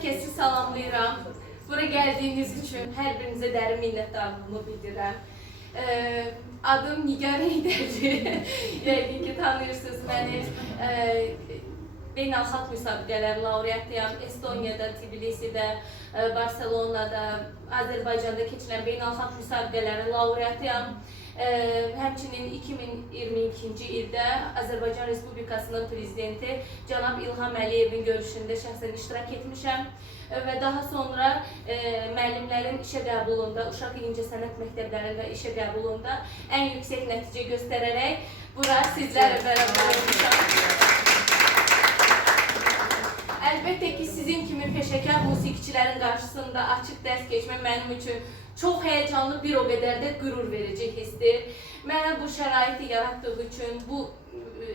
hər kəsi salamlayıram. Bura gəldiyiniz üçün hər birinizə dərin minnətdarlığımı bildirirəm. Adım Nigar Heydərdir. Yəqin ki, tanıyırsınız məni. Beynəlxalq müsabiqələr laureatıyam. Estoniyada, Tbilisidə, Barselonada, Azərbaycanda keçilən beynəlxalq müsabiqələrin laureatıyam. Həmçinin 2022-ci ildə Azərbaycan Respublikasının prezidenti cənab İlham Əliyevin görüşündə şəxsən iştirak etmişəm və daha sonra müəllimlərin işə qəbulunda, uşaq incəsənət məktəblərində işə qəbulunda ən yüksək nəticə göstərərək bura sizlərlə bərabər olmuşam. Əlbəttə ki, sizin kimi peşəkar musiqiçilərin qarşısında açıq dərs keçmək mənim üçün çox həyəcanlı, bir o qədər də qürur verici hissdir. Mənə bu şəraiti yaratdığı üçün, bu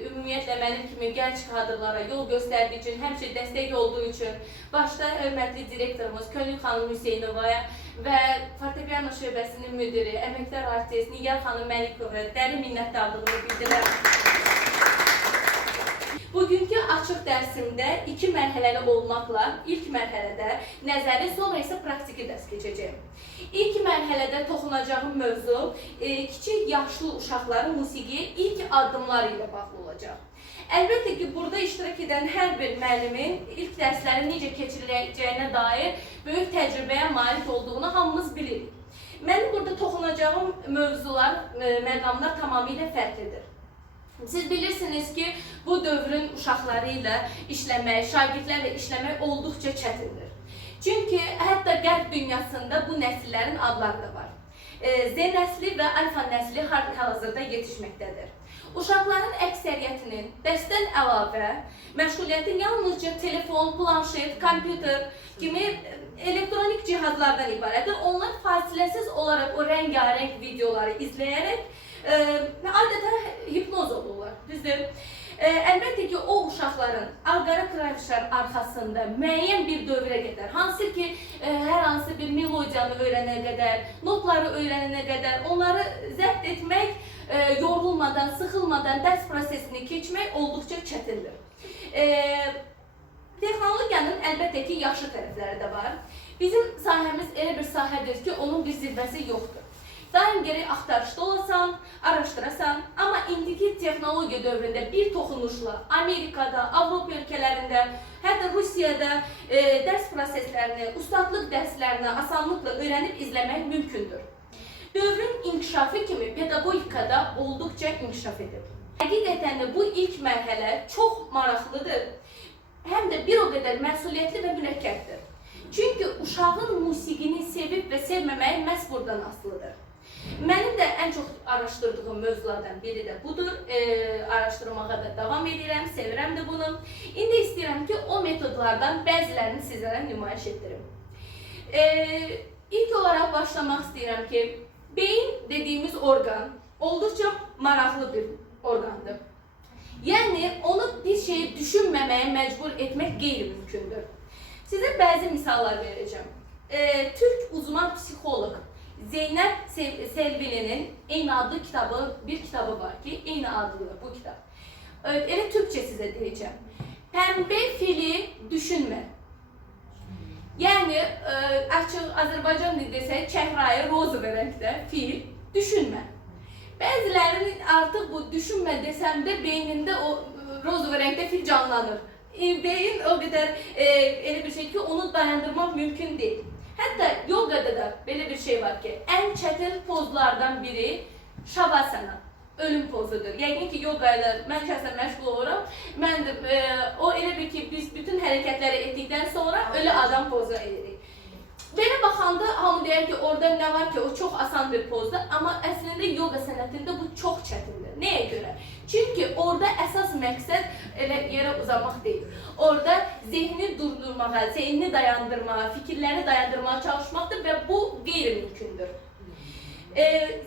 ümumiyyətlə mənim kimi gənc kadrlara yol göstərdiyi üçün, həmçə dəstək olduğu üçün başda hörmətli direktorumuz Könül xanım Hüseynovaya və fortepiano şöbəsinin müdiri, əməkdar artist Nigar xanım Məlikovaya dərin minnətdarlığımı bildirirəm. Bugünkü açıq dərsimdə 2 mərhələli olmaqla ilk mərhələdə nəzəri, sonra isə praktiki dərs keçəcəyim. İlk mərhələdə toxunacağım mövzu kiçik yaşlı uşaqların musiqiyə ilk addımları ilə bağlı olacaq. Əlbəttə ki, burada iştirak edən hər bir müəllimin ilk dərslərin necə keçiriləcəyinə dair böyük təcrübəyə malik olduğunu hamımız bilirik. Mənim burada toxunacağım mövzular, məqamlar tamamilə fərqlidir. Siz bilirsiniz ki, bu dövrün uşaqları ilə işləmək, şagirdlərlə işləmək olduqca çətindir. Çünki hətta qərb dünyasında bu nəsillərin adları da var. Z nəsli və alfa nəsli hal-hazırda yetişməkdədir. Uşaqların əksəriyyətinin dərsdən əlavə məşğuliyyətin yalnızca telefon, planşet, kompüter kimi elektronik cihazlardan ibarətdir. Onlar fasiləsiz olaraq o rəngarəng videoları izləyərək adeta hipnoz olurlar, düzdür. Əlbəttə ki, o uşaqların alqara klavişlər arxasında müəyyən bir dövrə qədər, hansı ki, hər hansı bir melodiyanı öyrənənə qədər, notları öyrənənə qədər onları zəbt etmək, yorulmadan, sıxılmadan dərs prosesini keçmək olduqca çətindir. Texnologiyanın əlbəttə ki, yaxşı tərəfləri də var. Bizim sahəmiz elə bir sahədir ki, onun bir zirvəsi yoxdur. Daim gərək axtarışda olasan, araşdırasan, amma indiki texnologiya dövründə bir toxunuşla Amerikada, Avropa ölkələrində, hətta Rusiyada dərs proseslərini, ustadlıq dərslərini asanlıqla öyrənib izləmək mümkündür. Dövrün inkişafı kimi pedagogikada olduqca inkişaf edib. Həqiqətən də bu ilk mərhələ çox maraqlıdır, həm də bir o qədər məsuliyyətli və mürəkkəbdir. Çünki uşağın musiqini sevib və sevməməyi məhz buradan asılıdır. Mənim də ən çox araşdırdığım mövzulardan biri də budur. Araşdırmağa da davam edirəm, sevirəm də bunu. İndi istəyirəm ki, o metodlardan bəzilərini sizlərə nümayiş etdirim. İlk olaraq başlamaq istəyirəm ki, beyin dediyimiz orqan olduqca maraqlı bir orqandır. Yəni, onu bir şeyi düşünməməyə məcbur etmək qeyri-mümkündür. Sizə bəzi misallar verəcəm. Türk uzman psixoloq Zeynəb Selvilinin eyni adlı bir kitabı var ki, eyni adlı bu kitab. Elə Türkçe sizə deyəcəm. Pəmbə fili düşünmə. Yəni, açıq Azərbaycan desək, çəhrayı rozu rəngdə fil düşünmə. Bəzilərinin artıq bu düşünmə desəmdə beynində o rozu rəngdə fil canlanır. Beyin o qədər elə bir şey ki, onu dayandırmaq mümkün deyil. Hətta yogada da belə bir şey var ki, ən çətin pozlardan biri şavasana, ölüm pozudur. Yəqin ki, yoga ilə mən şəxsən məşğul oluram. Mən də o elə bir ki, biz bütün hərəkətləri etdikdən sonra ölü adam pozu edirik. Belə baxanda hamı deyər ki, orada nə var ki, o çox asan bir pozdur, amma əslində yoga sənətində bu çox çətindir. Nəyə görə? Çünki orada əsas məqsəd elə yerə uzamaq deyil. Orada zihni durdurmağa, zihni dayandırmağa, fikirləri dayandırmağa çalışmaqdır və bu qeyri-mümkündür.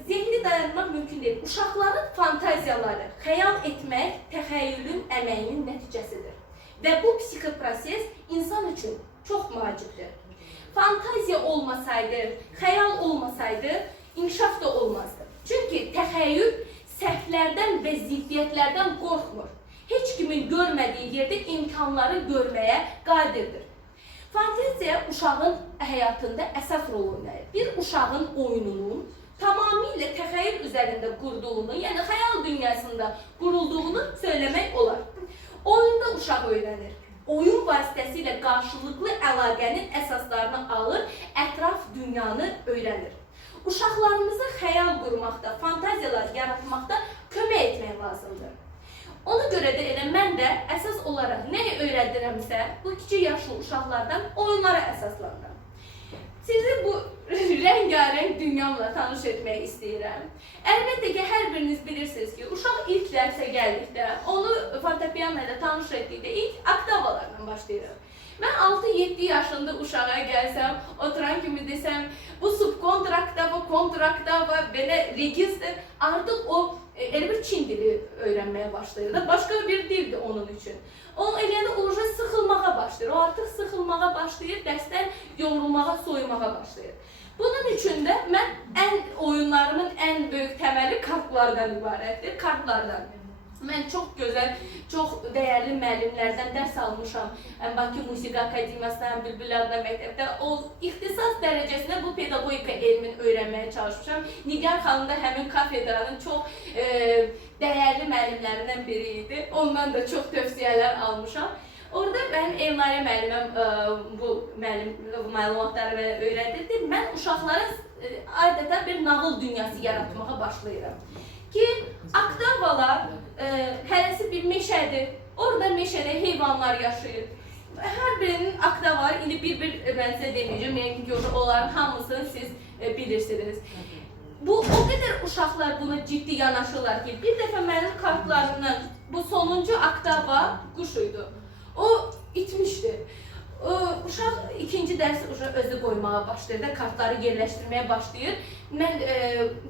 Zihni dayandırmaq mümkün deyil. Uşaqların fantaziyaları, xəyal etmək təxəyyülün əməyinin nəticəsidir. Və bu psixoproses insan üçün çox macibdir. Fantaziya olmasaydı, xəyal olmasaydı, inkişaf da olmazdı. Çünki təxəyyül səhvlərdən və ziddiyyətlərdən qorxmur. Heç kimin görmədiyi yerdə imkanları görməyə qadirdir. Fantaziya uşağın həyatında əsas rol oynayır. Bir uşağın oyununun tamamilə təxəyyül üzərində qurduğunu, yəni xəyal dünyasında qurulduğunu söyləmək olar. Oyunda uşaq öyrənir. Oyun vasitəsilə qarşılıqlı əlaqənin əsaslarını alır, ətraf dünyanı öyrənir. Uşaqlarımıza xəyal qurmaqda, fantaziyalar yaratmaqda kömək etmək lazımdır. Ona görə də elə mən də əsas olaraq nəyi öyrədirəmsə, bu kiçik yaşlı uşaqlardan oyunlara əsaslanıram. Sizi bu rəngarəng dünyamla tanış etmək istəyirəm. Əlbəttə ki, hər biriniz bilirsiniz ki, uşaq ilk dərsə gəldikdə, onu fortepiano ilə tanış etdikdə ilk oktavalarla başlayırıq. Mən 6-7 yaşında uşağa gəlsəm, oturan kimi desəm, bu subkontraktava, kontraktava, belə registr, artıq o elə bir Çin dili öyrənməyə başlayır da, başqa bir dildir onun üçün. O eləyəndə oruca sıxılmağa başlayır, o artıq sıxılmağa başlayır, dərsdən yorulmağa, soyumağa başlayır. Bunun üçün də mən oyunlarımın ən böyük təməli kartlardan ibarətdir, kartlardan. Mən çox gözəl, çox dəyərli müəllimlərdən dərs almışam. Bakı Musiqi Akademiyasından, Bülbül adına məktəbdə. O ixtisas dərəcəsində bu pedagogika elmini öyrənməyə çalışmışam. Nigar xanım da həmin kafedranın çox dəyərli müəllimlərindən biri idi. Ondan da çox tövsiyələr almışam. Orada mənim Elnarə müəlliməm bu məlumatları mənə öyrədirdi. Mən uşaqlara adeta bir nağıl dünyası yaratmağa başlayıram. Ki oktavalar hərəsi bir meşədir. Orada meşədə heyvanlar yaşayır. Hər birinin oktavarı, indi bir mən sizə deməyəcəm, yəni ki, onların hamısını siz bilirsiniz. Bu, o qədər uşaqlar buna ciddi yanaşırlar ki, bir dəfə mənim kartlarımdan bu sonuncu oktava quş idi. O itmişdi. Uşaq ikinci dərsi özü qoymağa başlayır da, kartları yerləşdirməyə başlayır. Mən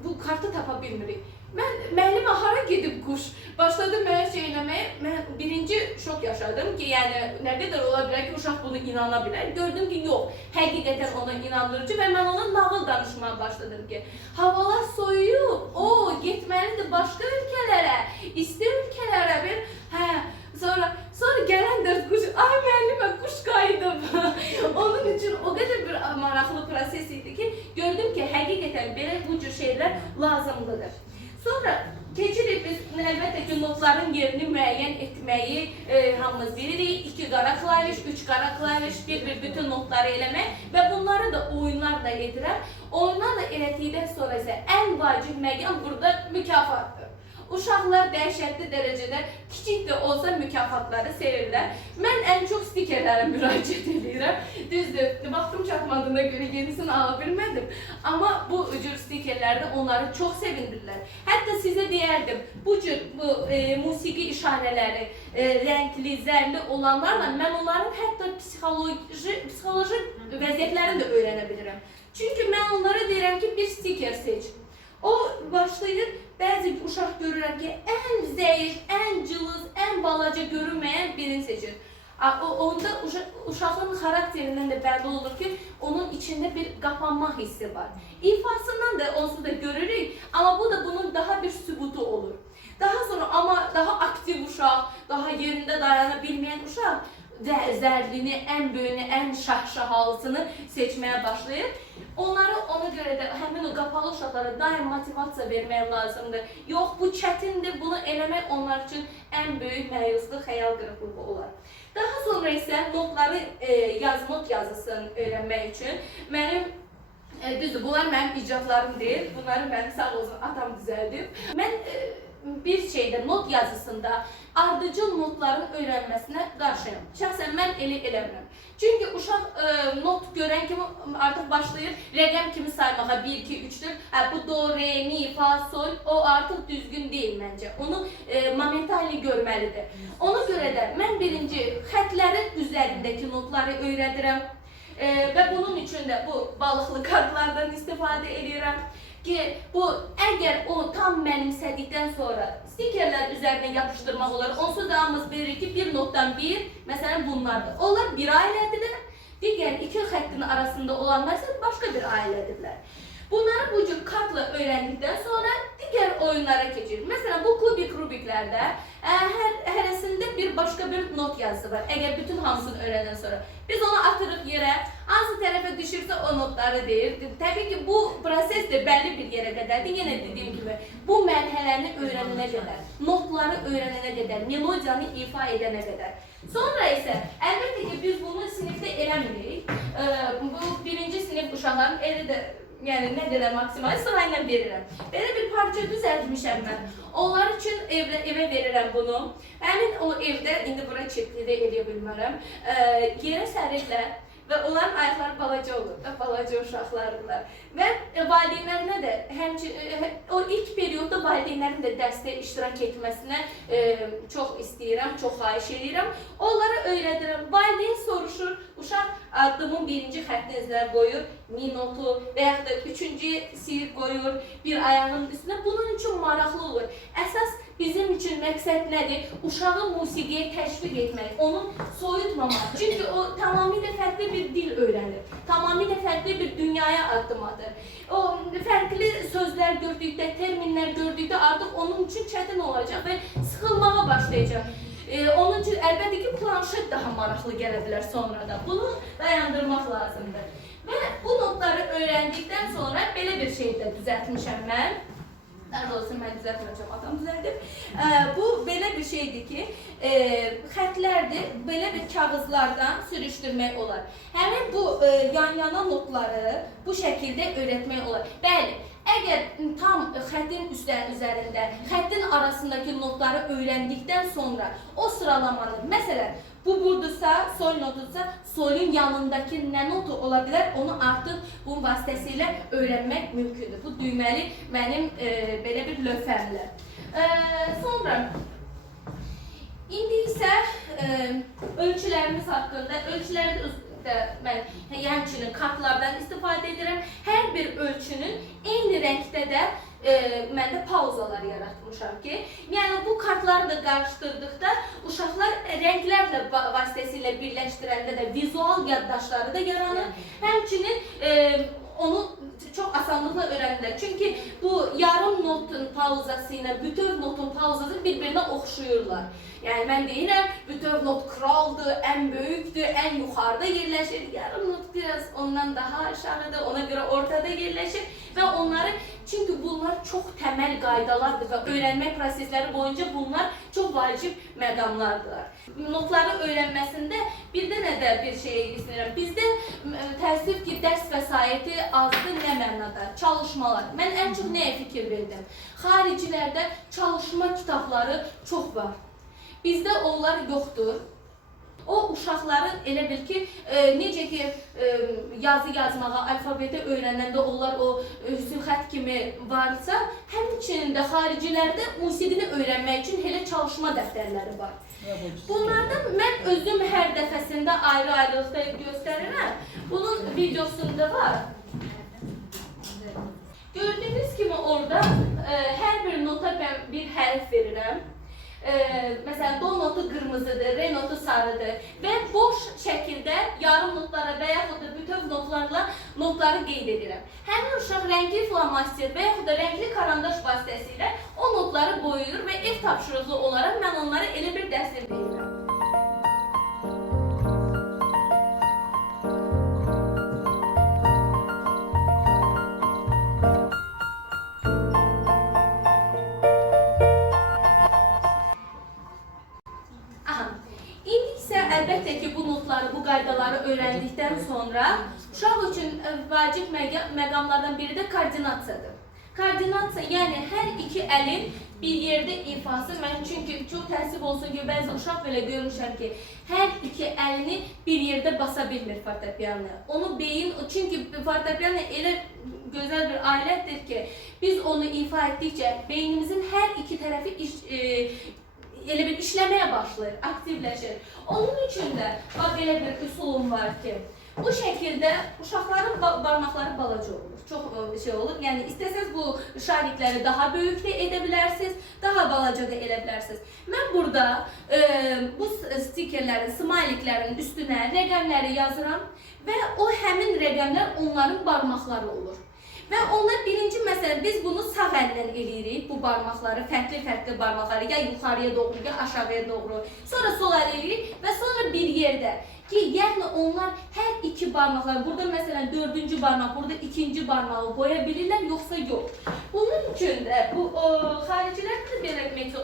bu kartı tapa bilmirik. Mən müəllimə hara gedib quş başladı mənə söyləməyə. Mən birinci şok yaşadım ki, yəni nə qədər ola bilər ki, uşaq bunu inana bilər. Gördüm ki, yox, həqiqətən ona inandırıcı və mən ona nağıl danışmağa başladım ki, havalar soyuyub, o getməlidir başqa ölkələrə, isti ölkələrə bir, sonra gələn dərs quş, ay müəllimə quş qayıdım. Onun üçün o qədər bir maraqlı proses idi ki, gördüm ki, həqiqətən belə bu cür şeylər lazımlıdır. Sonra keçirik biz, əlbəttə ki, notların yerini müəyyən etməyi hamımız bilirik. 2 qara klaviş, 3 qara klaviş, bir bütün notları eləmək və bunları da oyunlarla edirəm. Oyunlarla elədikdən sonra isə ən vacib məqam burada mükafatdır. Uşaqlar dəhşətli dərəcədə kiçik də olsa mükafatları sevirlər. Mən ən çox stikerlərə müraciət edirəm. Düzdür, vaxtım çatmadığına görə yenisini ala bilmədim. Amma bu cür stikerlərdə onları çox sevindirlər. Hətta sizə deyərdim, bu cür musiqi işarələri, rəngli, zərli olanlarla mən onların hətta psixoloji vəziyyətlərini də öyrənə bilirəm. Çünki mən onlara deyirəm ki, bir stiker seç. O başlayır, bəzi uşaq görürəm ki, ən zəif, ən cılız, ən balaca görünməyən birini seçir. Onda uşağın xarakterindən də bəlli olur ki, onun içində bir qapanma hissi var. İfasından da onsuz da görürük, amma bu da bunun daha bir sübutu olur. Daha sonra amma daha aktiv uşaq, daha yerində dayana bilməyən uşaq zərlini, ən böyüyünü, ən şahşahalısını seçməyə başlayır. Onları ona görə də həmin o qapalı uşaqlara daim motivasiya vermək lazımdır. Yox, bu çətindir, bunu eləmək onlar üçün ən böyük məyusluq, xəyal qırıqlığı olar. Daha sonra isə notları, not yazısını öyrənmək üçün mənim, düzdür, bunlar mənim icadlarım deyil, bunları mənim sağ olsun atam düzəldib. Mən bir şeydə not yazısında ardıcıl notların öyrənməsinə qarşıyam. Şəxsən mən elə eləmirəm. Çünki uşaq not görən kimi artıq başlayır rəqəm kimi saymağa 1, 2, 3-dür. Bu do, re, mi, fa, sol o artıq düzgün deyil məncə. Onu momentalni görməlidir. Ona görə də mən birinci xətlərin üzərindəki notları öyrədirəm. Və bunun üçün də bu balıqlı kartlardan istifadə edirəm. Ki, bu, əgər o tam mənimsədikdən sonra stikerlər üzərinə yapışdırmaq olar, onsuz da hamımız bilirik ki, bir notdan bir, məsələn bunlardır. Onlar bir ailədirlər, digər 2 xəttin arasında olanlar isə başqa bir ailədirlər. Bunları bu cür kartla öyrəndikdən sonra digər oyunlara keçir. Məsələn, bu kubik rubiklərdə hərəsində bir başqa bir not yazısı var. Əgər bütün hamısını öyrəndən sonra biz onu atırıq yerə, hansı tərəfə düşürsə o notları deyir. Təbii ki, bu proses də bəlli bir yerə qədərdir. Yenə dediyim kimi, bu mərhələni öyrənənə qədər, notları öyrənənə qədər, melodiyanı ifa edənə qədər. Sonra isə, əlbəttə ki, biz bunu sinifdə eləmirik. Bu birinci sinif uşaqların eli də, yəni nə qədər maksimal sırayla verirəm. Belə bir parça düzəltmişəm mən. Onlar üçün evə verirəm bunu. Həmin o evdə, indi bura çirklidə edə bilmərəm, yerə sərirlər və onların ayaqları balaca olur da, balaca uşaqlardılar. Və valideynlərinə də, o ilk periyodda valideynlərin də dərsdə iştirak etməsinə çox istəyirəm, çox xahiş edirəm. Onlara öyrədirəm. Valideyn soruşur, uşaq addımın birinci xəttini qoyur, mi notu və yaxud da üçüncü sir qoyur bir ayağının üstünə. Bunun üçün maraqlı olur. Əsas bizim üçün məqsəd nədir? Uşağı musiqiyə təşviq etmək, onu soyutmamaq. Çünki o tamamilə fərqli bir dil öyrənir, tamamilə fərqli bir dünyaya addım atır. O fərqli sözlər gördükdə, terminlər gördükdə artıq onun üçün çətin olacaq və sıxılmağa başlayacaq. Onun üçün əlbəttə ki, planşet daha maraqlı gələ bilər sonradan. Bunu dayandırmaq lazımdır. Və bu notları öyrəndikdən sonra belə bir şey də düzəltmişəm mən. Daha doğrusu mən düzəltməyəcəm, adam düzəldir. Bu belə bir şeydir ki, xətlərdir, belə bir kağızlardan sürüşdürmək olar. Həmin bu yan-yana notları bu şəkildə öyrətmək olar. Bəli, əgər tam xəttin üzərində, xəttin arasındakı notları öyrəndikdən sonra o sıralamanı, məsələn, bu buradırsa, sol notudursa, solun yanındakı nə notu ola bilər, onu artıq bunun vasitəsilə öyrənmək mümkündür. Bu düyməli mənim belə bir lövhəmdir. Sonra, indi isə ölçülərimiz haqqında, ölçüləri də mən həmçinin kartlardan istifadə edirəm. Hər bir ölçünün eyni rəngdə də mən də pauzalar yaratmışam ki, yəni bu kartları da qarışdırdıqda uşaqlar rənglərlə vasitəsilə birləşdirəndə də vizual yaddaşları da yaranır. Həmçinin onu çox asanlıqla öyrənirlər. Çünki bu yarım notun pauzası ilə bütöv notun pauzası bir-birinə oxşuyurlar. Yəni mən deyirəm, bütöv not kraldır, ən böyükdür, ən yuxarıda yerləşir. Yarım not biraz ondan daha aşağıdır, ona görə ortada yerləşir və onları, çünki bunlar çox təməl qaydalardır və öyrənmək prosesləri boyunca bunlar çox vacib məqamlardır. Notları öyrənməsində bir dənə də bir şey istəyirəm. Bizdə təəssüf ki, dərs vəsaiti azdır, nə mənada? Çalışmalar. Mən ən çox nəyə fikir verdim? Xaricilərdə çalışma kitabları çox var. Bizdə onlar yoxdur. O uşaqların elə bil ki, necə ki yazı yazmağa, alfabeti öyrənəndə onlar o hüsnxət kimi varsa, həmçinin də xaricilərdə musiqini öyrənmək üçün elə çalışma dəftərləri var. Bunlardan mən özüm hər dəfəsində ayrı-ayrılıqda göstərirəm. Bunun videosunda var. Gördüyünüz kimi orada hər bir nota mən bir hərf verirəm. Məsələn, do notu qırmızıdır, re notu sarıdır və boş şəkildə yarım notlara və yaxud da bütöv notlarla notları qeyd edirəm. Həmin uşaq rəngli flomaster və yaxud da rəngli karandaş vasitəsilə o notları boyuyur və ev tapşırıqlı olaraq mən onlara elə bir dərslik verirəm. Əlbəttə ki, bu notları, bu qaydaları öyrəndikdən sonra uşaq üçün vacib məqamlardan biri də koordinasiyadır. Koordinasiya, yəni hər iki əlin bir yerdə ifası, mən çünki çox təəssüf olsun ki, bəzi uşaq belə görmüşəm ki, hər iki əlini bir yerdə basa bilmir fortepiano. Onu beyin, çünki fortepiano elə gözəl bir alətdir ki, biz onu ifa etdikcə beynimizin hər iki tərəfi elə bir işləməyə başlayır, aktivləşir. Onun üçün də belə bir üsulum var ki, bu şəkildə uşaqların barmaqları balaca olur, çox şey olur. Yəni, istəsəz bu şarikləri daha böyük də edə bilərsiniz, daha balaca da edə bilərsiniz. Mən burada bu stikerlərin, smayliklərin üstünə rəqəmləri yazıram və o həmin rəqəmlər onların barmaqları olur. Və onlar birinci məsələ, biz bunu sağ əllə eləyirik, bu barmaqları, fərqli barmaqları, ya yuxarıya doğru, ya aşağıya doğru. Sonra sol əl eləyirik və sonra bir yerdə ki, yəni onlar hər iki barmaqlar, burada məsələn dördüncü barmaq, burada ikinci barmağı qoya bilirlər, yoxsa yox. Bunun üçün də bu xaricilərdə də belə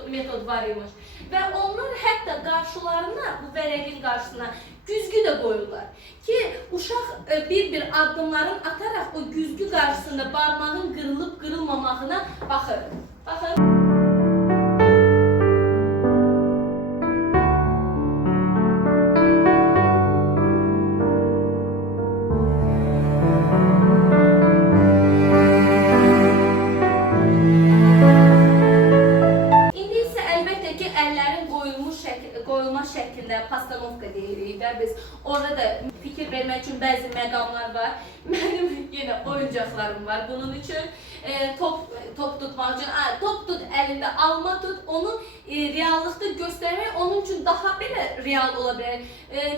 metod var imiş. Və onlar hətta qarşılarına, bu vərəqin qarşısına güzgü də qoyurlar. Ki, uşaq bir addımların ataraq o güzgü qarşısında barmağın qırılıb qırılmamağına baxır. Baxın. Şəklində postanovka deyirik və biz orada da fikir vermək üçün bəzi məqamlar var. Mənim yenə oyuncaqlarım var bunun üçün. Top tutmaq üçün, top tut əlində, alma tut, onu reallıqda göstərmək onun üçün daha belə real ola bilər.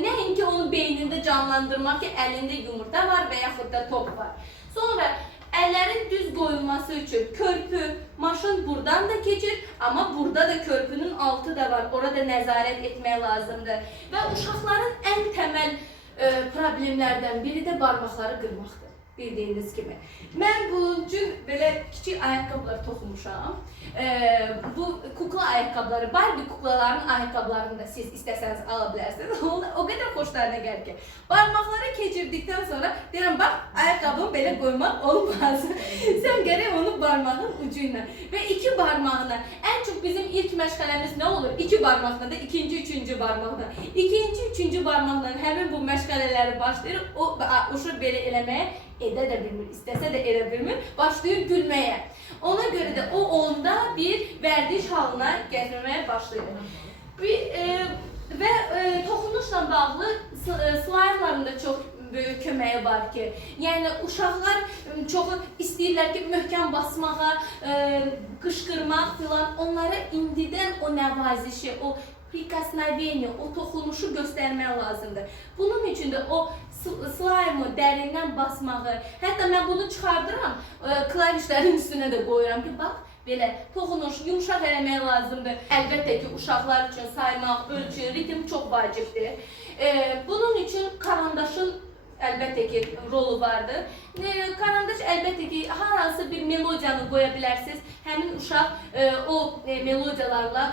Nəinki onu beynində canlandırmaq ki, əlində yumurta var və yaxud da top var. Sonra əllərin düz qoyulması üçün körpü, maşın buradan da keçir, amma burada da körpünün altı da var, orada nəzarət etmək lazımdır. Və uşaqların ən təməl problemlərdən biri də barmaqları qırmaqdır, bildiyiniz kimi. Mən bunun üçün belə kiçik ayaqqabılar toxumuşam. Bu kukla ayaqqabıları, Barbie kuklaların ayaqqabılarını da siz istəsəniz ala bilərsiniz. O qədər xoşlarına gəlir ki, barmaqları keçirdikdən sonra deyirəm, bax, ayaqqabını belə qoymaq olmaz. Sən gərək onu barmağın ucu ilə və iki barmağına, ən çox bizim ilk məşğələmiz nə olur? İki barmaqla da, ikinci, üçüncü barmaqla. İkinci, üçüncü barmaqla həmin bu məşğələləri başlayır, o uşaq belə eləməyə edə də bilmir, istəsə də edə bilmir, başlayır gülməyə. Ona görə də o onda bir vərdiş halına gətirməyə başlayır. Və toxunuşla bağlı slaytların da çox böyük köməyi var ki, yəni uşaqlar çoxu istəyirlər ki, möhkəm basmağa, qışqırmaq filan, onlara indidən o nəvazişi, o prikosnoveniya, o toxunuşu göstərmək lazımdır. Bunun üçün də o slayımı dərindən basmağı, hətta mən bunu çıxardıram, klavişlərin üstünə də qoyuram ki, bax, belə toxunuş, yumuşaq eləmək lazımdır. Əlbəttə ki, uşaqlar üçün saymaq, ölçü, ritm çox vacibdir. Bunun üçün karandaşın əlbəttə ki, rolu vardır. Karandaş əlbəttə ki, hər hansı bir melodiyanı qoya bilərsiniz. Həmin uşaq o melodiyalarla,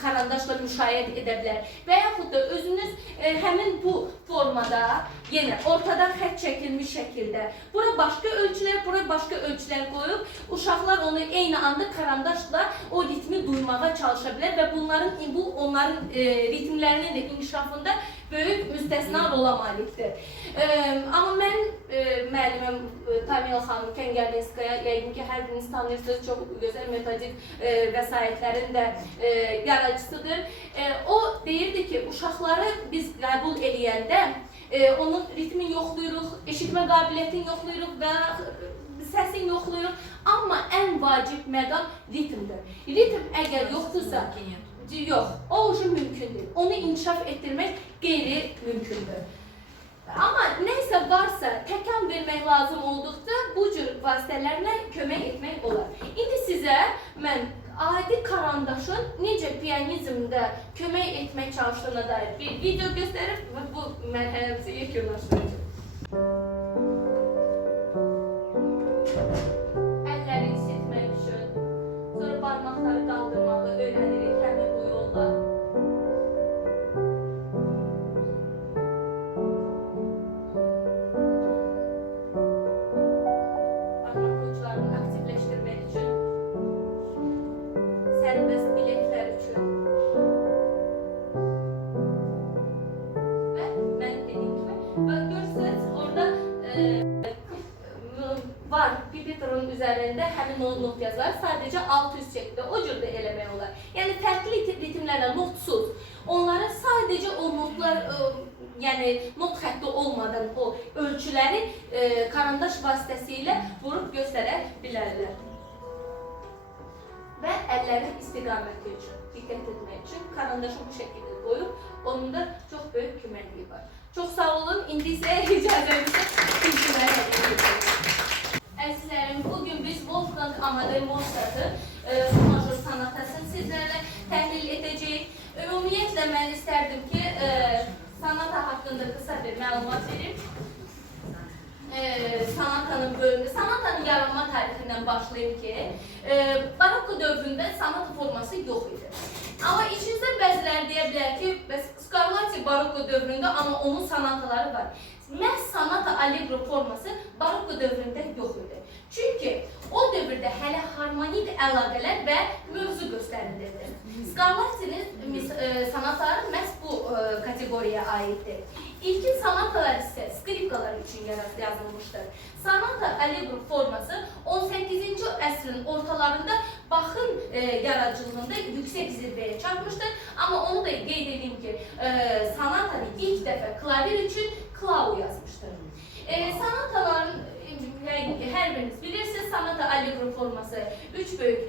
karandaşla müşahidə edə bilər. Və yaxud da özünüz həmin bu formada, yenə ortadan xətt çəkilmiş şəkildə, bura başqa ölçülər, bura başqa ölçülər qoyub, uşaqlar onu eyni anda karandaşla o ritmi duymağa çalışa bilər və bu onların ritmlərinin də inkişafında böyük müstəsna rola malikdir. Amma mən müəllimim Tamil xanım Kəngərlinskaya, yəqin ki, hər biriniz tanıyırsınız, çox gözəl metodik vəsaitlərin də yaradıcısıdır. O deyirdi ki, uşaqları biz qəbul eləyəndə onun ritmin yoxlayırıq, eşitmə qabiliyyətini yoxlayırıq və səsin yoxlayırıq. Amma ən vacib məqam ritmdir. Ritm əgər yoxdursa, yox, o mümkündür. Onu inkişaf etdirmək qeyri-mümkündür. Amma neysə varsa, təkan vermək lazım olduqda bu cür vasitələrlə kömək etmək olar. İndi sizə mən adi karandaşın necə pianizmdə kömək etmək çalışdığına dair bir video göstərib və bu mərhələmizi yekunlaşdıracağım. Əlləri hiss etmək üçün, sonra barmaqları qaldırmağı öyrənirik həmin bu yolla. Pipetronun üzərində həmin o not yazar, sadəcə alt üst şəkildə o cür də eləmək olar. Yəni fərqli ritmlərlə, notsuz, onlara sadəcə o notlar, yəni not xətti olmadan o ölçüləri karandaş vasitəsilə vurub göstərə bilərlər. Və əllərin istiqaməti üçün, diqqət etmək üçün karandaşı bu şəkildə qoyub, onun da çox böyük köməkliyi var. Çox sağ olun, indi isə icazənizlə bilgiləri edəcəyik. sanatanın bölümü, sanatanın yaranma tarixindən başlayayım ki, barokko dövründə sanat forması yox idi. Amma içinizdə bəziləri deyə bilər ki, Scarlatti barokko dövründə, amma onun sanataları var. Məhz sanata allegro forması barokko dövründə yox idi. Çünki o dövrdə hələ harmonik əlaqələr və mövzu göstərilirdi. Scarlatti'nin sanatları məhz bu kateqoriyaya aiddir. İlkin sanatalar isə skripkalar üçün yazılmışdır. Sanata allegro forması 18-ci əsrin ortalarında Bach'ın yaradıcılığında yüksək zirvəyə çatmışdır. Amma onu da qeyd edeyim ki, sanatanı ilk dəfə klavir üçün Clau yazmışdır. Sanataların hər biriniz bilirsiniz, sanata allegro forması 3 böyük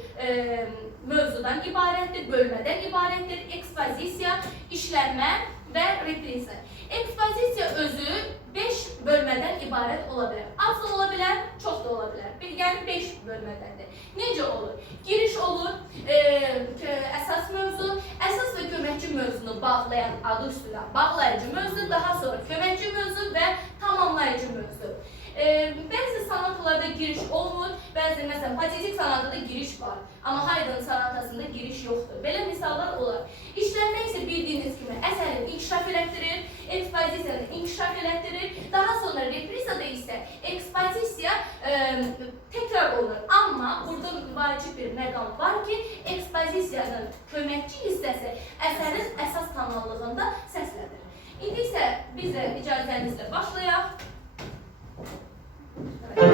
mövzudan ibarətdir, bölmədən ibarətdir. Ekspozisiya, işlənmə və reprisa. Ekspozisiya özü 5 bölmədən ibarət ola bilər. Az da ola bilər, çox da ola bilər. Yəni 5 bölmədəndir. Necə olur? Giriş olur, əsas mövzu, əsas və köməkçi mövzunu bağlayan adı üstünə bağlayıcı mövzu, daha sonra köməkçi mövzu və tamamlayıcı mövzu. Bəzi sanatlarda giriş olmur, bəzi məsələn patetik sanatada giriş var, amma Haydn sanatasında giriş yoxdur. Belə misallar olar. İşlənmə isə bildiyiniz kimi əsərin inkişaf elətdirir, ekspozisiyanı inkişaf elətdirir. Daha sonra reprisada isə ekspozisiya təkrar olur. Amma burada vacib bir məqam var ki, ekspozisiyanın köməkçi hissəsi əsərin əsas kanallığında səslənir. İndi isə biz də icazənizlə başlayaq. Temiz başlar.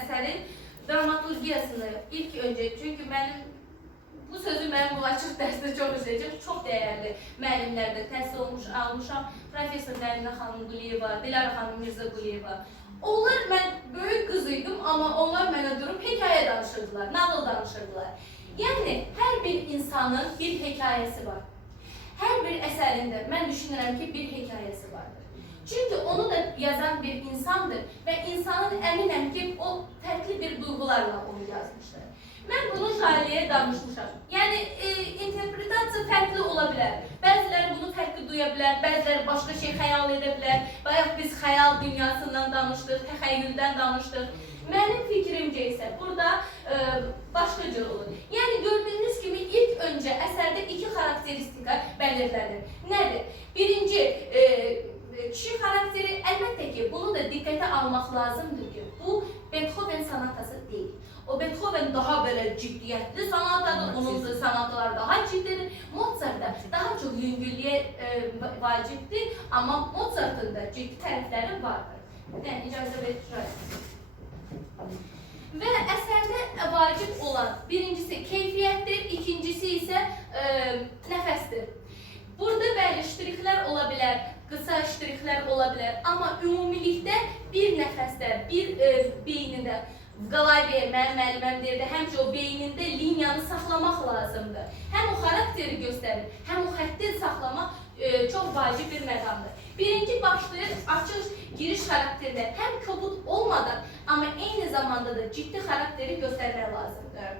Əsərin dramaturgiyasını ilk öncə, çünki bu sözü mənim bu açıq dərsdə çox üzrəcəm, çox dəyərli müəllimlərdə təhsil almışam. Professor Nərinə xanım Quliyeva, Dilara xanım Mirzə Quliyeva. Onlar, mən böyük qız idim, amma onlar mənə durub hekayə danışırdılar, nağıl danışırdılar. Yəni, hər bir insanın bir hekayəsi var. Hər bir əsərində mən düşünürəm ki, bir hekayəsi vardır. Çünki onu da yazan bir insandır və insanın əminəm ki, o fərqli bir duyğularla onu yazmışdır. Mən bunu şairliyə danışmışam. Yəni, interpretasiya fərqli ola bilər. Bəziləri bunu fərqli duya bilər, bəziləri başqa şey xəyal edə bilər. Bayaq biz xəyal dünyasından danışdıq, təxəyyüldən danışdıq. Mənim fikrimcə isə burada başqa cür olur. Yəni, gördüyünüz kimi ilk öncə əsərdə 2 xarakteristika bəlirlənir. Nədir? Birinci, kişi xarakteri, əlbəttə ki, bunu da diqqətə almaq lazımdır ki, bu Beethoven sanatası deyil. O Beethoven daha belə ciddiyyətli sanatadır, onun sanatları daha ciddidir. Mozart da daha çox yüngüllüyə vacibdir, amma Mozart'ın da ciddi tərəfləri vardır. Yəni, icazə verir. Və əsərdə vacib olan birincisi keyfiyyətdir, ikincisi isə nəfəsdir. Burada bəli ştrixlər ola bilər, qısa ştrixlər ola bilər, amma ümumilikdə bir nəfəsdə, bir beynində, Qalaviyə, mənim müəlliməm deyirdi, həmçə o beynində liniyanı saxlamaq lazımdır. Həm o xarakteri göstərir, həm o xətti saxlamaq çox vacib bir məqamdır. Birinci başlayır açıq giriş xarakterdə həm kobud olmadan, amma eyni zamanda da ciddi xarakteri göstərmək lazımdır.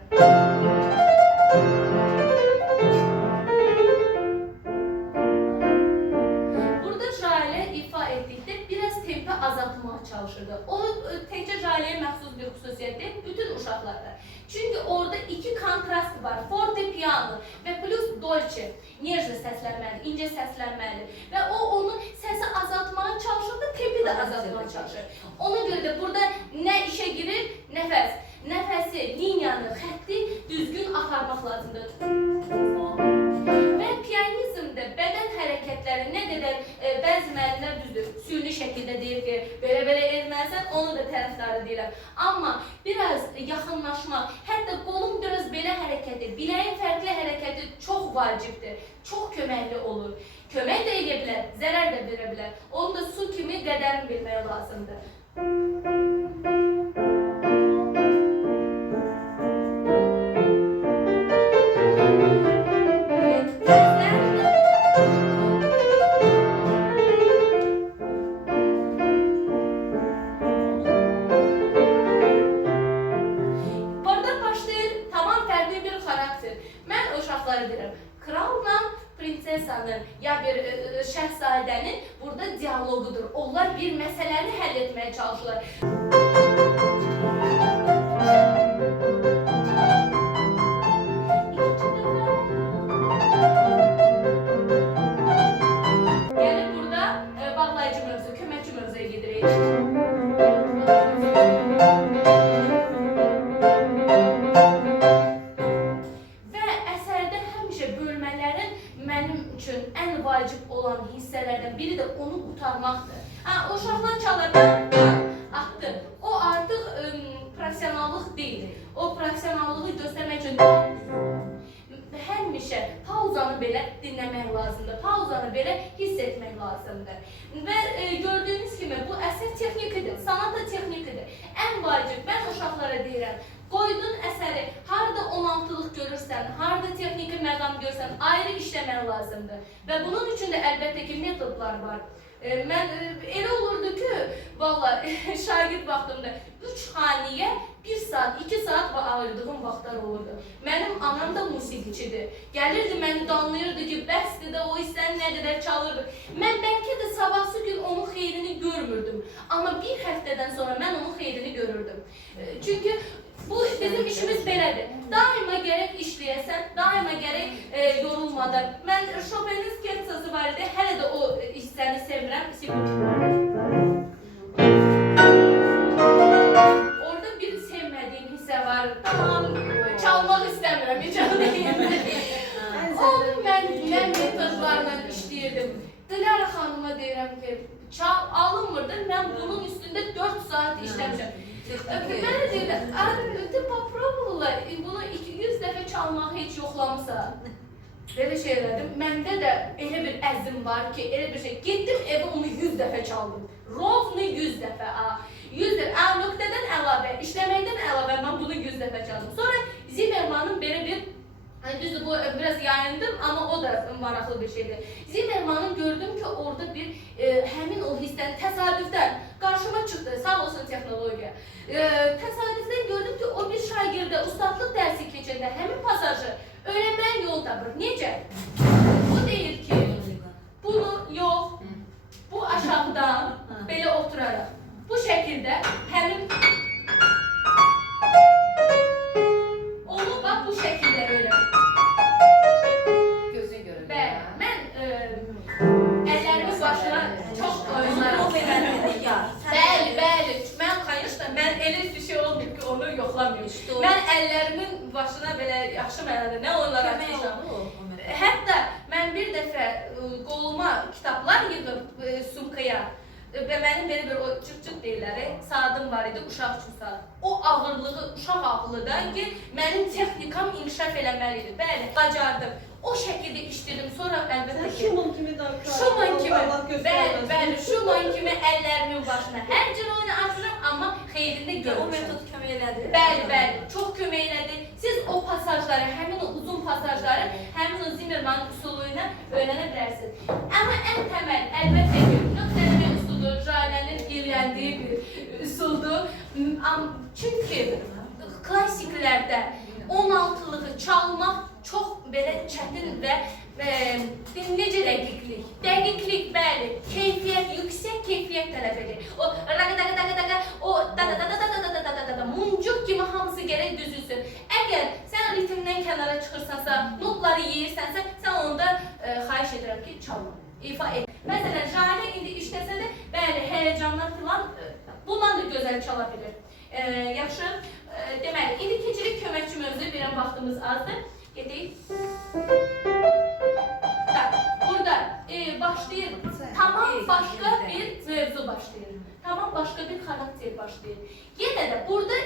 Burada şairlər ifa etdikdə biraz tempi azalır. azaltmağa çalışırdı. O təkcə Jale'ye məxsus bir xüsusiyyət deyil, bütün uşaqlarda. Çünki orada iki kontrast var. Forte piano və plus dolce. Nежно səslənməli, incə səslənməli. Və o onun səsi azaltmağa çalışırdı, tempi də azaltmağa çalışır. Ona görə də burada nə işə girir? Nəfəs. Nəfəsi, liniyanı, xətti düzgün aparmaq lazımdır. Və piyanizmdə bədən hərəkətləri nə qədər bəzi müəllimlər düzdür, süni şəkildə deyir ki, belə etməlisən, onu da tərəfdarı deyirlər. Amma biraz yaxınlaşmaq, hətta qolun biraz belə hərəkəti, biləyin fərqli hərəkəti çox vacibdir, çox köməkli olur. Kömək də edə bilər, zərər də verə bilər. Onu da su kimi qədərini bilmək lazımdır. Ya bir şəhzadənin burada diyalogudur. Onlar bir məsələni həll etməyə çalışırlar. Yəni burada bağlayıcı mövzu, köməkçi mövzuya gedirik. Ən vacib olan hissələrdən biri də onu qurtarmaqdır. O uşaqlar çalardan atdı. O artıq professionallıq deyil. O professionallığı göstərmək üçün həmişə pauzanı belə dinləmək lazımdır. Pauzanı belə hiss etmək lazımdır. Və gördüyünüz kimi bu əsər texnikidir, sanata texnikidir. Ən vacib, mən uşaqlara deyirəm, qoydun əsəri, harada 16-lıq görürsən, harada texniki məqam görürsən, ayrı işləmək lazımdır. Və bunun üçün də əlbəttə ki, metodlar var. Mən elə olurdu ki, valla şagird vaxtımda 3 xaniyə 1 saat, 2 saat ayırdığım vaxtlar olurdu. Mənim anam da musiqiçidir. Gəlirdi, məni danlayırdı ki, bəsdir də o hissəni nə qədər çalırdı. Mən bəlkə də sabahsı gün onun xeyrini görmürdüm. Amma bir həftədən sonra mən onun xeyrini görürdüm. Çünki bu bizim işimiz belədir. Daima gərək işləyəsən, daima gərək yorulmadan. Mən Chopin'in sketsası var idi, hələ də o hissəni sevirəm. Orada bir sevmədiyim hissə var. Tamam, çalmaq istəmirəm, heç deyim. Onu mən metodlarla işləyirdim. Dilara xanıma deyirəm ki, alınmırdı, mən bunun üstündə 4 saat işləmişəm. Mənə deyirlər, ты попробовала, bunu 200 dəfə çalmağı heç yoxlamısa. Belə şey elədim. Məndə də elə bir əzm var ki, elə bir şey. Getdim evə onu 100 dəfə çaldım. Rovni 100 dəfə. 100 dəfə. Nöqtədən əlavə, işləməkdən əlavə mən bunu 100 dəfə çaldım. Sonra Zimmerman'ın belə bir, düzdür bu biraz yayındım ama o da maraqlı bir şeydir. Zimmerman'ın gördüm ki orada bir həmin o hissdən təsadüfdən qarşıma çıxdı, sağ olsun texnologiya. Təsadüfdən gördüm ki o bir şagirdə ustadlıq dərsi keçəndə həmin pasajı öyrənməyə yol tapır. Necə? O deyir ki, bunu yox, bu aşağıdan belə oturaraq, bu şəkildə həmin onu bax bu şəkildə öyrən. Gözün görür. Mən əllərimi başına çox qoyularım. Bəli, mən xayışda, mən elə bir şey olmayıb ki, onu yoxlamayım. Mən əllərimin başına belə yaxşı mənada nə oyunlar açmışam. Hətta mən bir dəfə qoluma kitablar yığıb sumkaya və mənim belə bir o cırt deyirlər, saatim var idi, uşaq üçün saat. O ağırlığı, uşaq ağırlıqdan ki, mənim texnikam inkişaf eləməliydi. Bəli, bacardım. O şəkildə işlədim. Sonra əlbəttə ki, Şuman kimi danışıram. Şuman kimi, bəli, Şuman kimi əllərimin başına hər cür oyunu açıram, amma xeyrində görmüşəm. O metod kömək elədi. Bəli, çox kömək elədi. Siz o pasajları, həmin o uzun pasajları, həmin o Zimmerman üsulu ilə öyrənə bilərsiniz. Amma ən təməl, əlbəttə ki, nöqtələmə üsuludur, Jale'nin irələndiyi bir üsuldur. Çünki klassiklərdə 16'lığı çalmaq çox belə çətin və necə dəqiqlik? Dəqiqlik, bəli, keyfiyyət, yüksək keyfiyyət tələb edir. O raqa, o da muncuq kimi hamısı gərək düzülsün. Əgər sən ritmdən kənara çıxırsansa, notları yeyirsənsə, sən onda xahiş edirəm ki, çalma, ifa et. Məsələn, Jalə indi işləsə də, bəli, həyəcanlar filan bundan da gözəl çala bilir. Yaxşı, deməli, indi keçirik köməkçi mövzuya, bir an vaxtımız azdır. Gedək. Burada başlayır, tamam başqa bir mövzu başlayır. Tamam başqa bir xarakter başlayır. Yenə də burada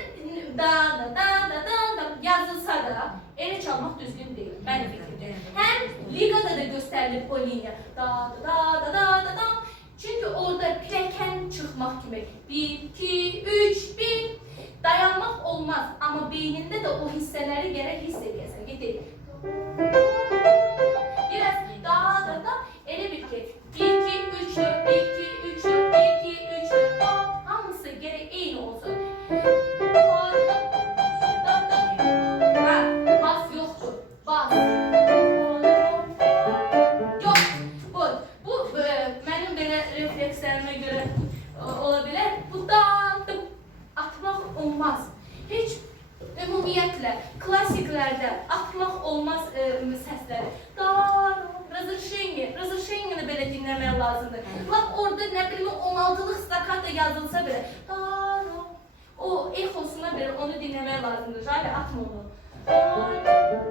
da yazılsa da elə çalmaq düzgün deyil, mənim fikrimdə. Həm ligada da göstərilir o liniya. Da. Çünki orada pirəkən çıxmaq kimi 1, 2, 3, 1 dayanmaq olmaz. Amma beynində də o hissələri gərək hiss edəsən. Gedək. Biraz da elə bir ki 1, 2, 3, 4, 1, 2, 3, 4, 1, 2, 3, 4 hamısı gərək eyni olsun. Bas yoxdur. Bas. Yox. Bu mənim belə reflekslərimə görə ola bilər. Bu atmaq olmaz. Heç ümumiyyətlə klassiklərdə atmaq olmaz səsləri. Razрешение belə dinləmək lazımdır. Lap orada nə bilim 16-lıq staccato yazılsa belə. O ehosuna belə onu dinləmək lazımdır. Jalə atma onu.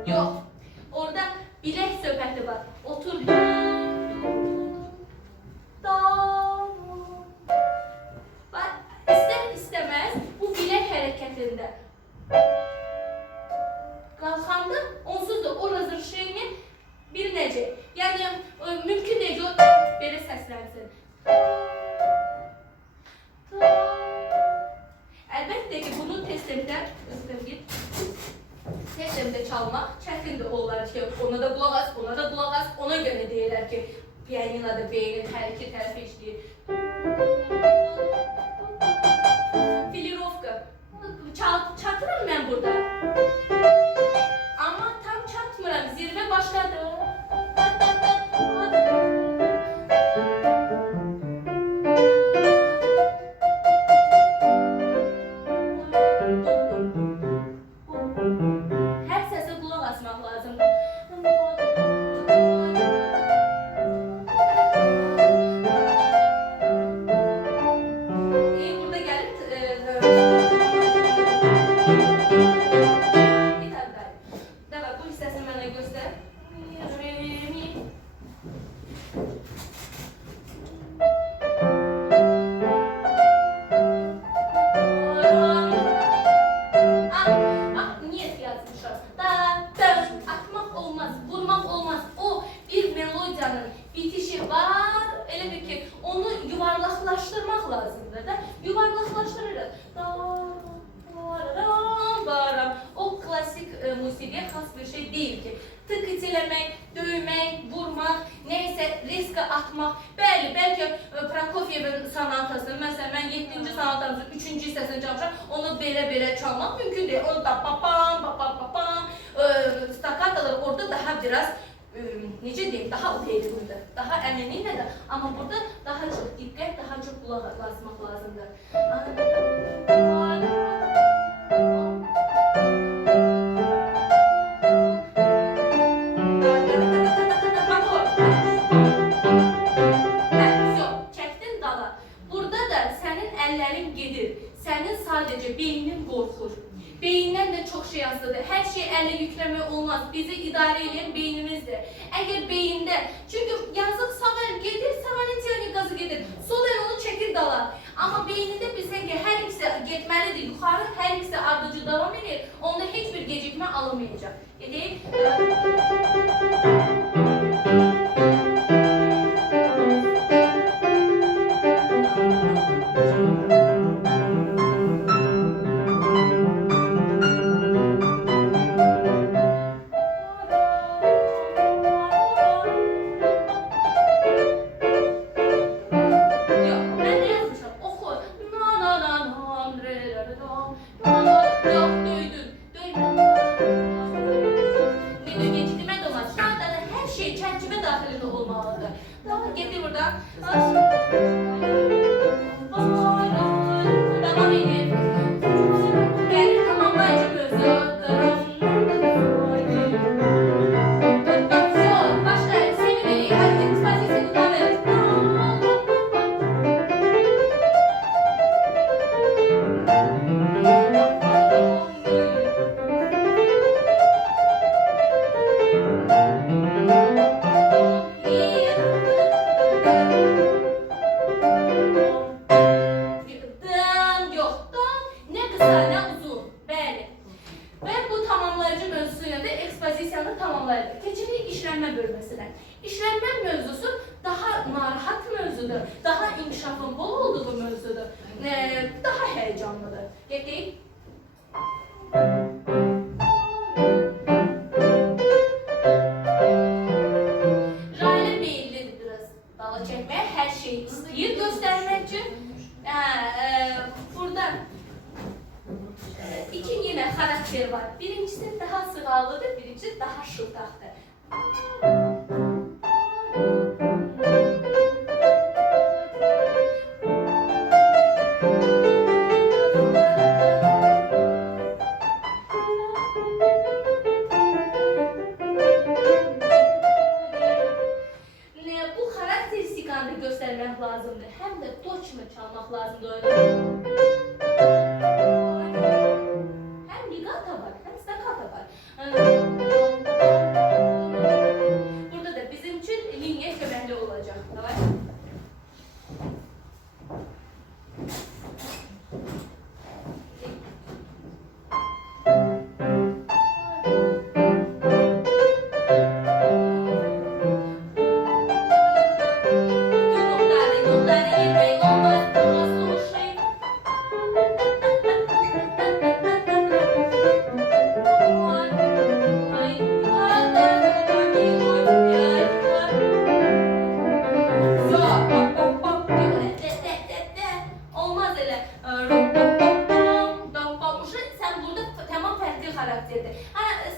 Yox. Orada bilək söhbəti var. Otur. İstər-istəməz bu bilək hərəkətində qalxanda onsuz da o razрешение bilinəcək. Yəni mümkün deyil ki, o belə səslənsin. Əlbəttə ki, bunu test tempdə çalmaq çətindir olar ki, ona da qulaq as, ona görə deyirlər ki, pianinada beynin hər iki tərəfi işləyir. Filirovka. Çatıram mən burada. Amma tam çatmıram, zirvə başladı. Hər səsə qulaq asmaq lazımdır. Burada gəlib Davay, bu hissəsini mənə göstər. Niyet yazmışam. Atmaq olmaz, vurmaq olmaz. O bir melodiyanın bitişi var. Elə bir ki, onu yuvarlaqlaşdırmaq lazımdır da. Yuvarlaqlaşdırırıq. O klasik musiqiyə xas bir şey deyil ki, tık itiləmək, döymək, vurmaq, neysə riska atmaq. Bəli, bəlkə Prokofievin sonatasını, məsələn, mən 7-ci sonatamızın 3-cü hissəsini çalmışam, onu belə çalmaq mümkün deyil. Onu da papam, stakkatolar orada daha biraz, necə deyim, daha uteyrilidir, daha əminliklədir. Amma burada daha çox diqqət, daha çox qulaq asmaq lazımdır. Sadəcə beynin qorxur. Beyindən də çox şey asılıdır. Hər şey ələ yükləmək olmaz. Bizi idarə edən beynimizdir. Əgər beyində, çünki yazıq sağ əl gedir, sağ əlin texnikası gedir. Sol əl onu çəkir dala. Amma beynində bilsən ki, hər ikisi getməlidir yuxarı, hər ikisi ardıcı davam edir. Onda heç bir gecikmə alamayacaq. Gedək. xarakter var. Birincisi daha sığallıdır, birincisi daha şıltaqdır. Bu xarakteristikanı göstərmək lazımdır. Həm də do kimi çalmaq lazımdır. Həm ligata var, həm staccato var. Burada da bizim üçün linya köməkli olacaq. Davay.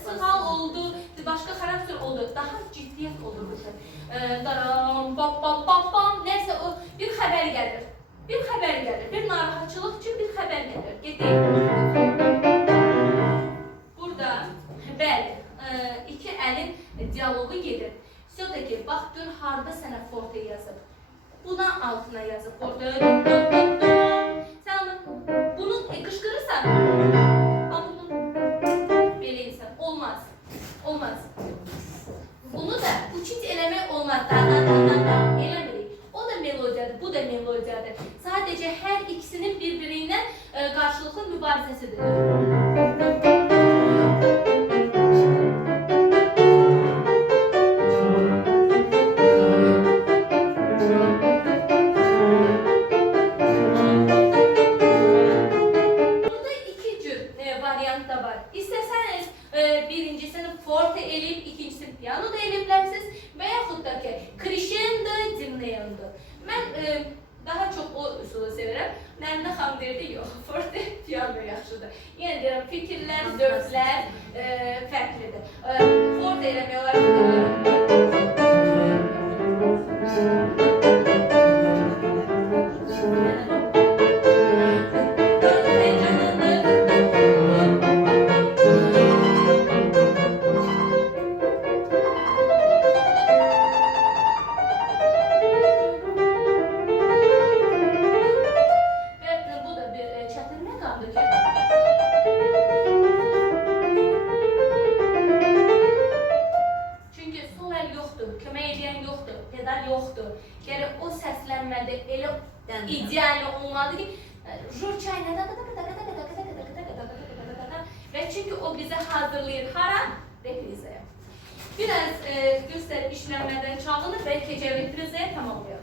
Sığal oldu, başka karakter oldu, daha ciddiyet olur. Daram, bam bam bam bam, neyse o bir haber gelir. Bir haber gelir, bir narahatçılık için bir haber gelir. Gedeyim. Burada bəli, iki əlin diyalogu gedir. Sözdəki, bax gör harda sənə forte yazıb. Buna altına yazıb forte. Sən bunu qışqırırsan, belə insan olmaz. Olmaz. Bunu da uçit eləmək olmaz. Eləmirik. O da melodiyadır, bu da melodiyadır. Sadəcə hər ikisinin birbiriyle qarşılıqlı mübarizəsidir. Birincisini forte eləyib, ikincisini piano da eləyib bilərsiniz və yaxud da ki, crescendo, diminuendo. Mən daha çox o üsulu sevirəm. Nərinə xanım derdi, yox, forte, piano yaxşıdır. Yəni deyirəm, fikirlər, dövzlər fərqlidir. Forte eləmək olar. İdeal olmalı ki, Jurçayla ve çünkü o bize hazırlayır hara reprizeye. Biraz gösterip işlenmeden çalınır ve gece reprizeye tamamlıyor.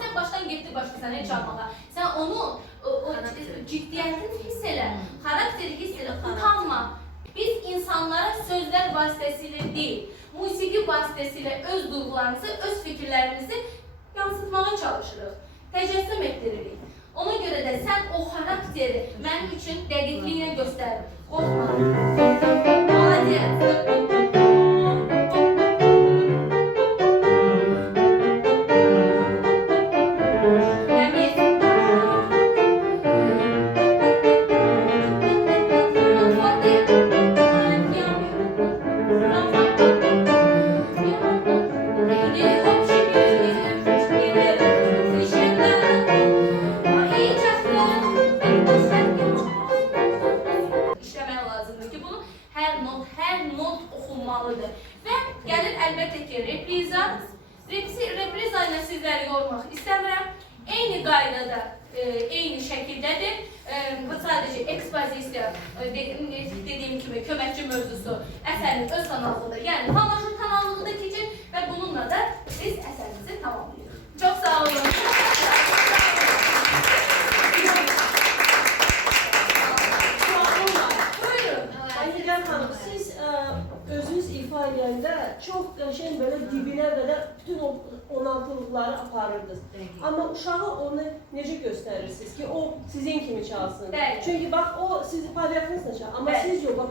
Sen baştan gitti başlasan ne çalmağa. Sen onu o ciddiyetini hissele, karakteri hissele, utanma. Biz insanlara sözler vasıtasıyla değil, musiki vasıtasıyla öz duygularımızı, öz fikirlerimizi yansıtmaya çalışırıq, təcəssüm etdiririk. Ona göre de sen o karakteri mənim üçün dəqiqliyə göstər. Qorxma. Maladiyyət. Ve gelir elbette ki repriza. Repriza ile sizleri yormak istemiyorum. Eyni qaydada, eyni şəkildədir. Sadece ekspozisiya, dediğim gibi köməkçi mövzusu əsərin öz kanallığıdır. Yani tamaşır kanallığıdır keçir ve bununla da biz əsərimizi tamamlayırıq. Çok sağ olun. Siz özünüz ifa edəndə çox qəşəng böyle dibine kadar bütün o 16 tapıntıqları aparırdınız. Amma uşağa onu necə göstərirsiniz ki, o sizin kimi çalsın? Bəli. Çünki bax, o sizi pavyakınızla çal, amma Bəli. siz yox, bax,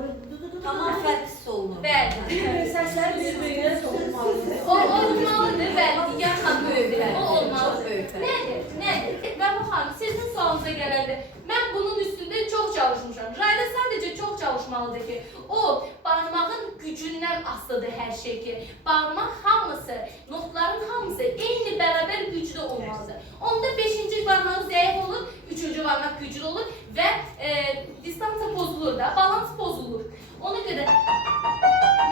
Tamam fərqsiz olunur. Bəli. bir səslər bir-birinə soxulmalıdır. O olmalıdır, bəli, digər xanım Böyüklər. o olmalıdır. Böyüklər. Nədir? Nədir? Mənim xanım, sizin sualınıza gələndə mən bunun üstündə çox çalışmışam. Rayda sadəcə çox çalışmalıdır ki, o barmağın gücündən asılıdır hər şey ki. Barmaq hamısı, notların hamısı eyni bərabər güclü olmalıdır. Onda 5-ci barmaq zəif olur, 3-cü barmaq güclü olur və distansiya pozulur da, balans pozulur. Ona görə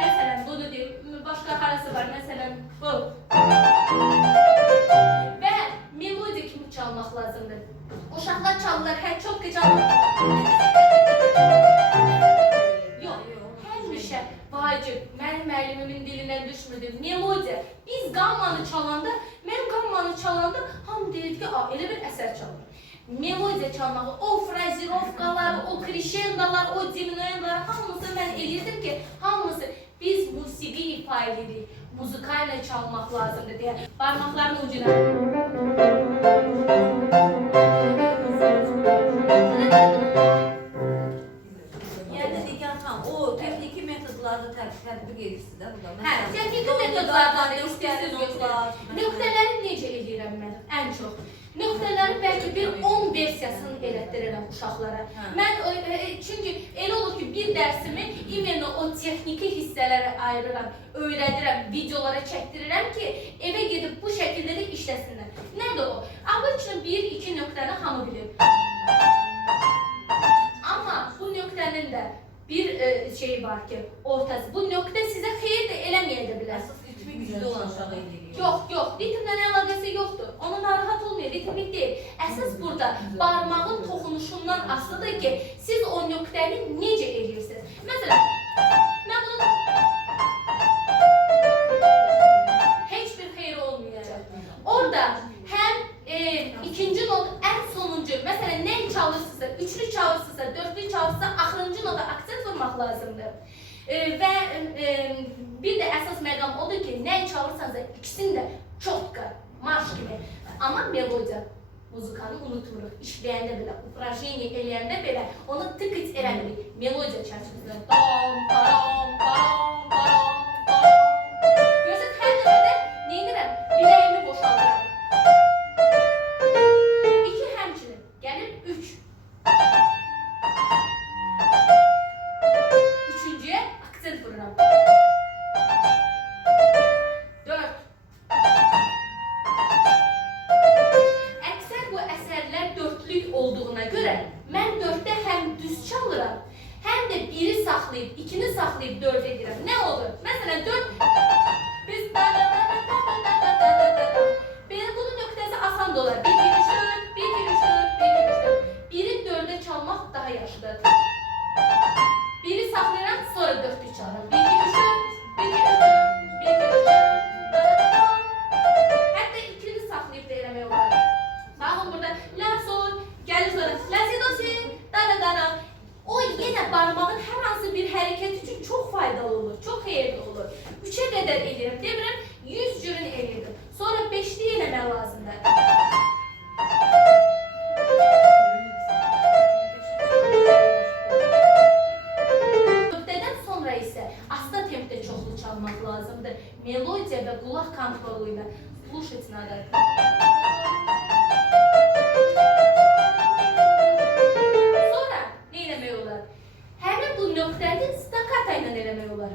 məsələn bunu deyim, başqa harası var, məsələn bu. Və melodiya kimi çalmaq lazımdır. Uşaqlar çalırlar, çox çalırlar. Yox, həmişə vacib, mənim müəllimimin dilindən düşmürdü. Melodiya. Biz qammanı çalanda, mən qammanı çalanda hamı deyirdi ki, elə bir əsər çalır. Melodiya çalmağı, o frazirovkalar, o krişendalar, o diminuendalar hamısı mən eləyirdim ki, hamısı biz musiqi ifa edirik, muzikayla çalmaq lazımdır deyə. Barmaqların ucuna. Yəni Nigar xanım, o texniki metodlarda tətbiq edirsiniz də burada. Hə, texniki metodlardan istəyirsiniz göstərin. Nöqtələri necə edirəm mən ən çox? Nöqtələri bəlkə bir 10 versiyasını elətdirirəm uşaqlara. Mən çünki elə olur ki, bir dərsimi imенно o texniki hissələrə ayırıram, öyrədirəm, videolara çəkdirirəm ki, evə gedib bu şəkildə də işləsinlər. Nədir o? Abıçın 1-2 nöqtəni hamı bilir. Amma bu nöqtənin də bir şeyi var ki, ortası. Bu nöqtə sizə xeyir də eləməyə də bilər. Əsas ritmi güclü olan uşağı eləyir. Yox, ritmlə əlaqəsi yoxdur. Ona narahat olmayın, ritmik deyil. Əsas burada barmağın toxunuşundan asılıdır ki, siz o nöqtəni necə eləyirsiniz. Məsələn, mən bunu heç bir xeyri olmayacaq. Orada həm ikinci not ən sonuncu, məsələn, nə çalırsınızsa, üçlü çalırsınızsa, dörtlü çalırsınızsa, axırıncı nota aksent vurmaq lazımdır. Və bir də əsas məqam odur ki, nə çalırsanızsa ikisini də çotqa, marş kimi. Amma melodiya, muzikanı unutmuruq. İşləyəndə belə, ufrajeniya eləyəndə belə onu tıkıç eləmirik. Melodiya çərçivəsində dam, taram, taram, taram, taram. Görürsünüz, hər dəfədə nə edirəm? Biləyimi boşaldıram. 2 həmçinin, gəlir 3. Üçüncüyə aksent vururam. 4. Əksər bu əsərlər dörtlük olduğuna görə mən 4-də həm düz çalıram, həm də 1-i saxlayıb, 2-ni saxlayıb 4 edirəm. Nə olur? Məsələn 4 biz belə bunun nöqtəsi asan da olar. 1 2 3 4 1 2 3 4 1 2 3 4. 1-i 4-ə çalmaq daha yaxşıdır. 1-i saxlayıram, sonra 4-lük çalıram. 1 2 3 4 1 2 3 4 1 2 3 4. Hətta 2-ni saxlayıb da eləmək olar. Baxın burada la sol, gəlir sonra la si do si, da da da da. O yenə barmağın hər hansı bir hərəkət üçün çox faydalı olur, çox xeyirli olur. 3-ə qədər edirəm, demirəm 100 cürün eləyirdim. Sonra 5-li eləmək lazımdır. Nöqtədən sonra isə asta tempdə çoxlu çalmaq lazımdır. Melodiya və qulaq kontrolu ilə. Слушать надо. Sonra nə eləmək olar? Həmin bu nöqtəni staccato ilə eləmək olar.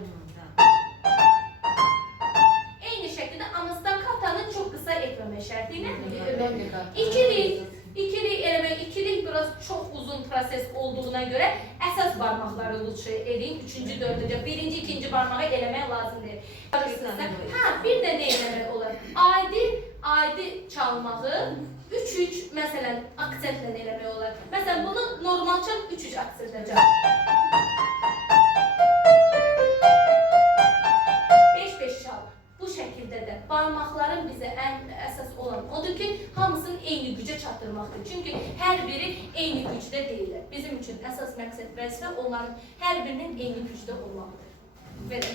Eyni şəkildə, amma staccatonu çox qısa etməmək şərti ilə. İkilik eləmək, ikilik biraz çox uzun proses olduğuna görə əsas barmaqları lütfü edin. 3-cü, 4-cü, 1-ci, 2-ci barmağı eləmək lazımdır. Bir də nə eləmək olar? Adi çalmağı 3-3 məsələn aksentlə eləmək olar. Məsələn bunu normal çal 3-3 aksentlə çal. 5-5 çal. Bu şəkildə də barmaqların bizə ən əsas olan odur ki, hamısını eyni gücə çatdırmaqdır. Çünki hər biri eyni gücdə deyirlər. Bizim üçün əsas məqsəd vəzifə onların hər birinin eyni gücdə olmaqdır. Belə.